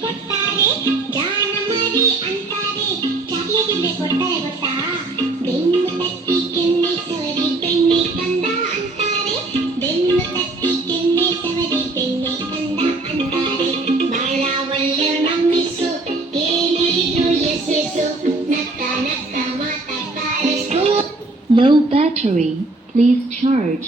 ಕೊಡ್ತಾರೆ ಜಾನ ಮರಿ ಅಂತಾರೆ ಚಾಕ್ಲೇಟ್ ಕೊಡ್ತಾರೆ ಗೊತ್ತಾ ಬೆನ್ನು ತಟ್ಟಿ ಕೆನ್ನೆ ಸವರಿ ಬೆಣ್ಣೆ ಕಂದ ಅಂತಾರೆ ಬೆನ್ನು ತಟ್ಟಿ ಕೆನ್ನೆ ಸವರಿ ಬೆಣ್ಣೆ ಕಂದ ಅಂತಾರೆ ಬಹಳ ಒಳ್ಳೆ ನಮ್ಮಿಸು ಏನಿದ್ರು ಎಸೆಸು ನಕ್ಕ ನಕ್ಕ ಮಾತಾಡ್ತಾರೆ Low battery, please charge.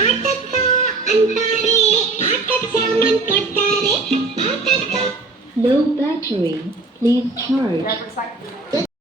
ಆಟಕ್ಕ ಅಂತಾರೆ ಆಟದ ಸಾಮಾನ್ ಕೊಡ್ತಾರೆ ಆಟಕ್ಕ Low battery, please charge.